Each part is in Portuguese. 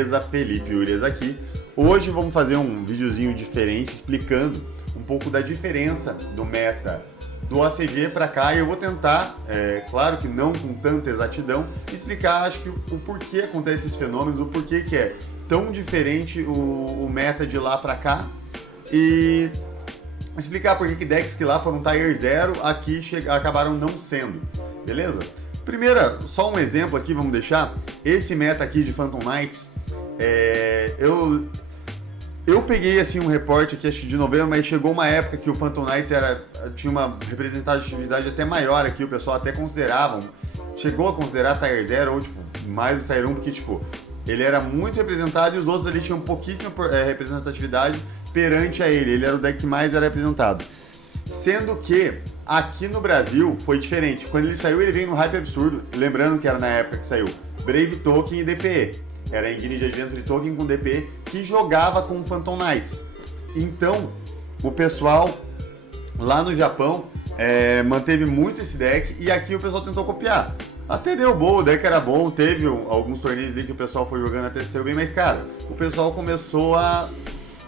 Beleza? Felipe Urias aqui. Hoje vamos fazer um videozinho diferente explicando um pouco da diferença do meta do ACG para cá, e eu vou tentar, claro que não com tanta exatidão, explicar acho que o porquê acontecem esses fenômenos, o porquê que é tão diferente o meta de lá para cá, e explicar por que decks que lá foram Tier 0 aqui acabaram não sendo, beleza? Primeiro, só um exemplo aqui, vamos deixar, esse meta aqui de Phantom Knights, eu peguei assim um reporte aqui acho de novembro, mas chegou uma época que o Phantom Knights tinha uma representatividade até maior aqui, o pessoal até chegou a considerar Tier 0 ou tipo, mais o Tier 1, porque tipo, ele era muito representado e os outros ali tinham pouquíssima representatividade perante a ele. Ele era o deck que mais era representado. Sendo que aqui no Brasil foi diferente. Quando ele saiu, ele veio no hype absurdo. Lembrando que era na época que saiu Brave Token e DPE. Era a Infinity Gentry Token com DPE que jogava com Phantom Knights. Então, o pessoal lá no Japão manteve muito esse deck e aqui o pessoal tentou copiar. Até deu bom, o deck era bom, teve alguns torneios ali que o pessoal foi jogando até saiu bem, mas cara, o pessoal começou a...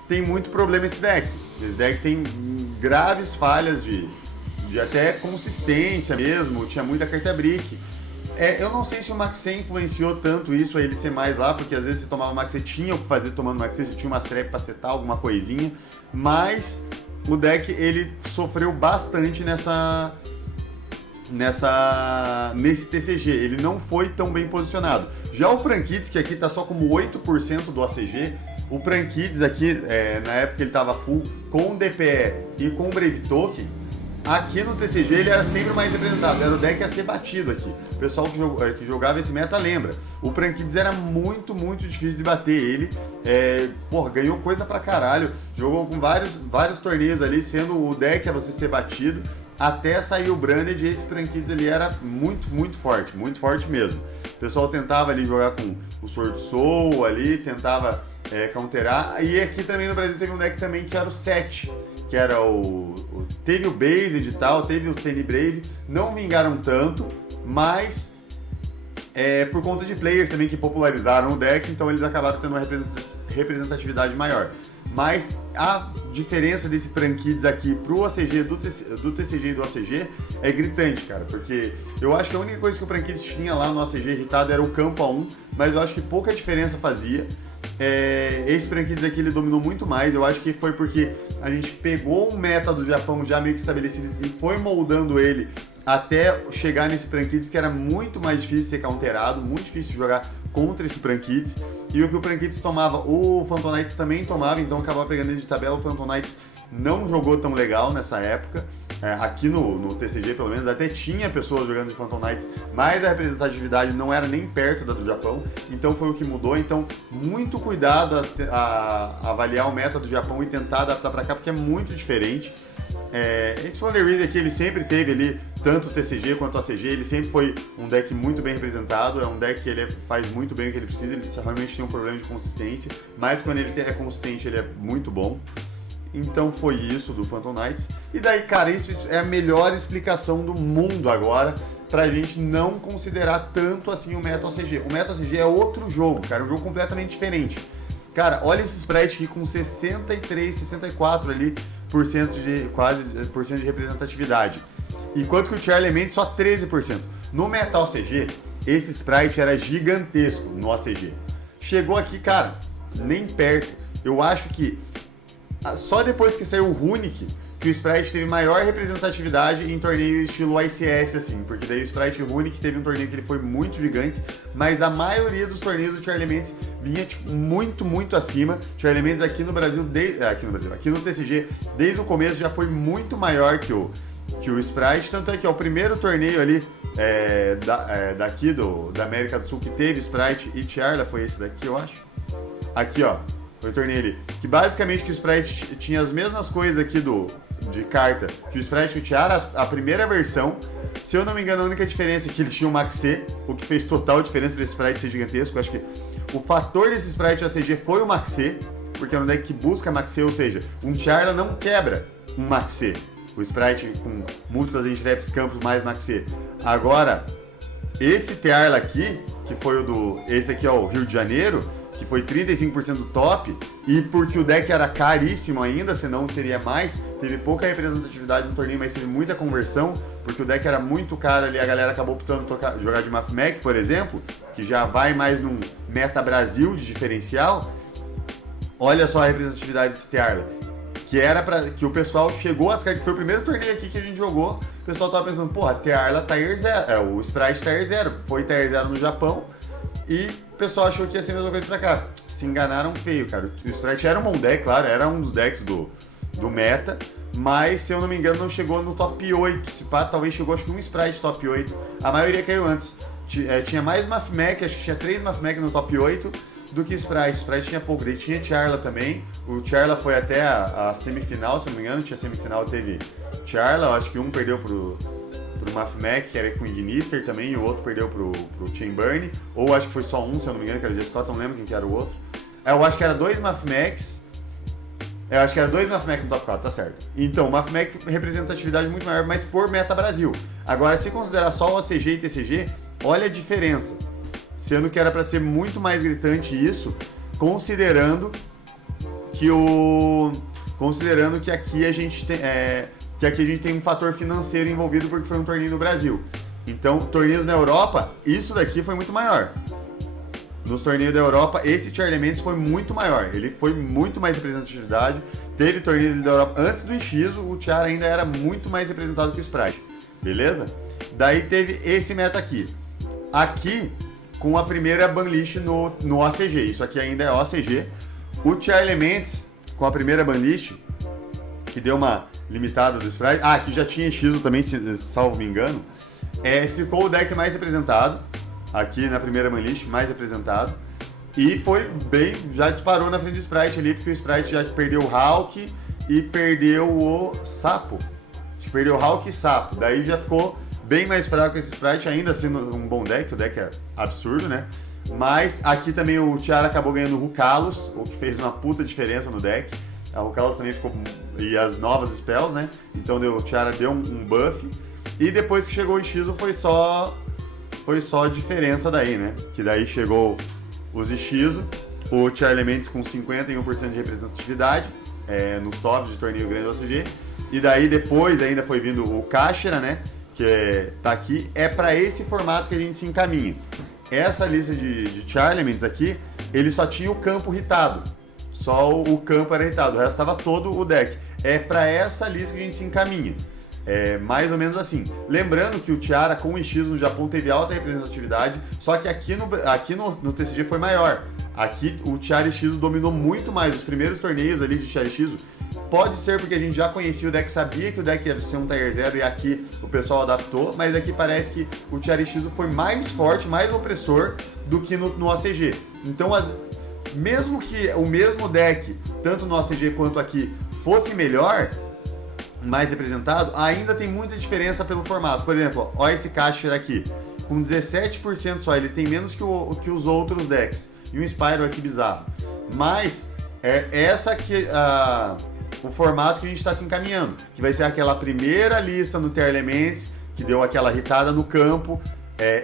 Tem muito problema esse deck. Esse deck tem graves falhas de até consistência mesmo, tinha muita carta brick. Eu não sei se o Maxi influenciou tanto isso a ele ser mais lá, porque às vezes você tomava o Maxi, tinha o que fazer tomando Maxi, você tinha umas trap pra setar, alguma coisinha, mas o deck ele sofreu bastante nesse TCG, ele não foi tão bem posicionado. Já o Prankids, que aqui tá só como 8% do ACG, o Prankids aqui, na época ele tava full com DPE e com Brave Token, aqui no TCG ele era sempre mais representado, era o deck a ser batido aqui. O pessoal que jogava esse meta lembra. O Prankids era muito, muito difícil de bater ele. Ganhou coisa pra caralho. Jogou com vários torneios ali, sendo o deck a você ser batido. Até sair o Branded, esse Prankids ele era muito, muito forte mesmo. O pessoal tentava ali jogar com o Sword Soul ali, tentava counterar. E aqui também no Brasil teve um deck também que era o 7. Que era teve o Based e tal, teve o Tenny Brave, não vingaram tanto, mas por conta de players também que popularizaram o deck, então eles acabaram tendo uma representatividade maior. Mas a diferença desse Prankids aqui pro ACG, do TCG e do ACG é gritante, cara, porque eu acho que a única coisa que o Prankids tinha lá no ACG irritado era o campo A1, mas eu acho que pouca diferença fazia. Esse Prankids aqui ele dominou muito mais, eu acho que foi porque a gente pegou um meta do Japão já meio que estabelecido e foi moldando ele até chegar nesse Prankids que era muito mais difícil de ser counterado, muito difícil de jogar contra esse Prankids. E o que o Prankids tomava, o Phantom Knights também tomava, então acabava pegando ele de tabela. O Phantom Knights não jogou tão legal nessa época, aqui no TCG pelo menos, até tinha pessoas jogando de Phantom Knights, mas a representatividade não era nem perto da do Japão, então foi o que mudou. Então muito cuidado a avaliar o meta do Japão e tentar adaptar para cá, porque é muito diferente. Esse Thunderwizard aqui ele sempre teve ali, tanto o TCG quanto o ACG, ele sempre foi um deck muito bem representado, é um deck que ele faz muito bem o que ele precisa, ele realmente tem um problema de consistência, mas quando ele é consistente ele é muito bom. Então foi isso do Phantom Knights. E daí, cara, isso é a melhor explicação do mundo agora pra gente não considerar tanto assim o Meta ACG. O Meta ACG é outro jogo, cara, um jogo completamente diferente. Cara, olha esse sprite aqui com 63, 64 ali por cento de representatividade. Enquanto que o Tier Element só 13%. No Meta ACG, esse sprite era gigantesco no ACG. Chegou aqui, cara, nem perto. Eu acho que só depois que saiu o Runic, que o Sprite teve maior representatividade em torneio estilo ICS, assim, porque daí o Sprite Runic teve um torneio que ele foi muito gigante, mas a maioria dos torneios do Tier Elements vinha tipo, muito, muito acima. Tier Elements aqui no Brasil, aqui no TCG, desde o começo já foi muito maior que o Sprite, tanto é que o primeiro torneio ali daqui da América do Sul que teve Sprite e Tiarla foi esse daqui, eu acho. Aqui, ó. Foi o torneio ali. Que basicamente que o Sprite tinha as mesmas coisas aqui de carta que o Sprite e o Tiara, a primeira versão. Se eu não me engano, a única diferença é que eles tinham o Maxi, o que fez total diferença para esse Sprite ser gigantesco. Eu acho que o fator desse Sprite ACG foi o Maxi, porque é um deck que busca Maxi, ou seja, um Tiara não quebra um Maxi. O Sprite com múltiplas entraps, campos mais Maxi. Agora, esse Tiara aqui, que foi esse aqui é o Rio de Janeiro, que foi 35% top, e porque o deck era caríssimo ainda, senão teria mais, teve pouca representatividade no torneio, mas teve muita conversão, porque o deck era muito caro ali, a galera acabou optando jogar de Mathmech, por exemplo, que já vai mais num meta Brasil de diferencial. Olha só a representatividade desse Tearla, que o pessoal chegou às cartas, que foi o primeiro torneio aqui que a gente jogou, o pessoal tava pensando, porra, Tearla Tier 0, o Sprite Tier 0, foi Tier 0 no Japão, e o pessoal achou que ia ser a mesma coisa pra cá. Se enganaram feio, cara. O Sprite era um bom deck, claro, era um dos decks do meta, mas, se eu não me engano, não chegou no top 8. Se pá, talvez chegou, acho que um Sprite top 8. A maioria caiu antes. Tinha mais Mathmech, acho que tinha 3 Mathmech no top 8 do que Sprite. Sprite tinha pouco. Daí tinha Tearla também. O Tearla foi até a semifinal, se eu não me engano. Tinha semifinal, teve Tearla. Eu acho que um perdeu pro Mathmech, que era com o Ignister também, e o outro perdeu pro Chainburn. Ou acho que foi só um, se eu não me engano, que era o J-Scott, não lembro quem que era o outro. Eu acho que era 2 Mathmechs. Eu acho que era 2 Mathmech no top 4, tá certo. Então, o Mathmech representatividade muito maior, mas por meta Brasil. Agora, se considerar só o ACG e TCG, olha a diferença. Sendo que era para ser muito mais gritante isso, considerando que aqui a gente tem um fator financeiro envolvido porque foi um torneio no Brasil. Então, torneios na Europa, isso daqui foi muito maior. Nos torneios da Europa, esse Tier Elements foi muito maior. Ele foi muito mais representatividade. Teve torneios da Europa antes do Ishizu, o Tiara ainda era muito mais representado que o Sprite. Beleza? Daí teve esse meta aqui. Aqui, com a primeira banlist no ACG. Isso aqui ainda é OCG. O Tier Elements, com a primeira banlist, que deu uma limitada do Sprite. Ah, aqui já tinha Ishizu também, salvo me engano. Ficou o deck mais representado. Aqui na primeira banlist, mais representado. E foi bem, já disparou na frente do Sprite ali, porque o Sprite já perdeu o Hulk e perdeu o Sapo. Acho que perdeu o Hulk e Sapo. Daí já ficou bem mais fraco esse Sprite, ainda sendo um bom deck, o deck é absurdo, né? Mas aqui também o Tiara acabou ganhando o Rukalos, o que fez uma puta diferença no deck. A Rukalos também ficou, e as novas spells, né? Então o Tiara deu um buff. E depois que chegou o Ishizu foi só diferença daí, né? Que daí chegou os Ishizu, o Tier Elements com 51% de representatividade nos tops de torneio grande do OCG. E daí depois ainda foi vindo o Kashira, né? Que tá aqui. É para esse formato que a gente se encaminha. Essa lista de Tier Elements aqui, ele só tinha o campo hitado. Só o campo era hitado, o resto estava todo o deck. É para essa lista que a gente se encaminha. Mais ou menos assim. Lembrando que o Tiara com o Ishizu no Japão teve alta representatividade, só que aqui no TCG foi maior. Aqui o Tiara Ishizu dominou muito mais os primeiros torneios ali de Tiara Ishizu. Pode ser porque a gente já conhecia o deck, sabia que o deck ia ser um Tier 0 e aqui o pessoal adaptou, mas aqui parece que o Tiara Ishizu foi mais forte, mais opressor do que no OCG. Então, mesmo que o mesmo deck, tanto no OCG quanto aqui, fosse melhor, mais representado, ainda tem muita diferença pelo formato. Por exemplo, olha esse Kashira aqui, com 17% só, ele tem menos que os outros decks. E um Spyro aqui bizarro. Mas essa aqui, o formato que a gente está se encaminhando, que vai ser aquela primeira lista no Tier Elements, que deu aquela hitada no campo.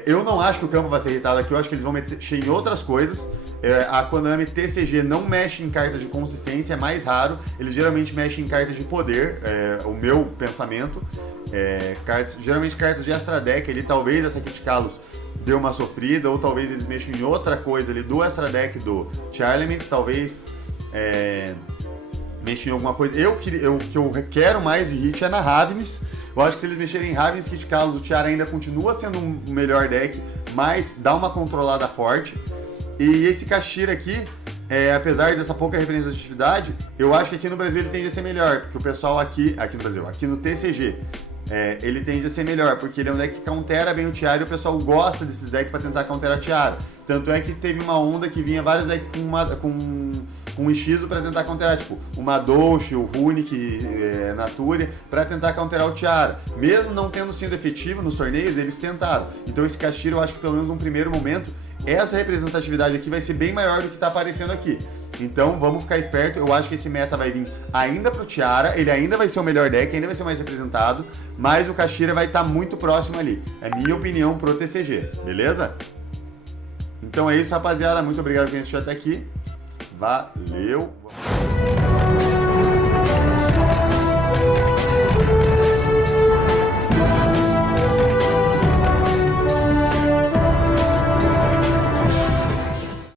Eu não acho que o campo vai ser irritado aqui, eu acho que eles vão mexer em outras coisas. A Konami TCG não mexe em cartas de consistência, é mais raro. Eles geralmente mexem em cartas de poder, o meu pensamento. Geralmente cartas de Extra Deck, ali, talvez essa aqui de Kalos deu uma sofrida, ou talvez eles mexam em outra coisa ali do Extra Deck do Tier Elements, talvez mexem em alguma coisa. O que eu quero mais de hit é na Ravnis. Eu acho que se eles mexerem em Ravnis, Kit Kalos, o Tiara ainda continua sendo um melhor deck, mas dá uma controlada forte. E esse Kashira aqui, apesar dessa pouca representatividade, eu acho que aqui no Brasil ele tende a ser melhor, porque o pessoal aqui no Brasil, aqui no TCG, ele tende a ser melhor, porque ele é um deck que countera bem o Tiara e o pessoal gosta desses decks para tentar counterar a Tiara. Tanto é que teve uma onda que vinha vários decks com um Ishizu para tentar counterar, tipo o Madoshi, o Runic, Naturia, para tentar counterar o Tiara. Mesmo não tendo sido efetivo nos torneios, eles tentaram. Então esse Kashira, eu acho que pelo menos num primeiro momento, essa representatividade aqui vai ser bem maior do que está aparecendo aqui. Então vamos ficar esperto, eu acho que esse meta vai vir ainda pro Tiara, ele ainda vai ser o melhor deck, ainda vai ser mais representado, mas o Kashira vai estar muito próximo ali. É minha opinião pro TCG, beleza? Então é isso, rapaziada. Muito obrigado por quem assistiu até aqui. Valeu!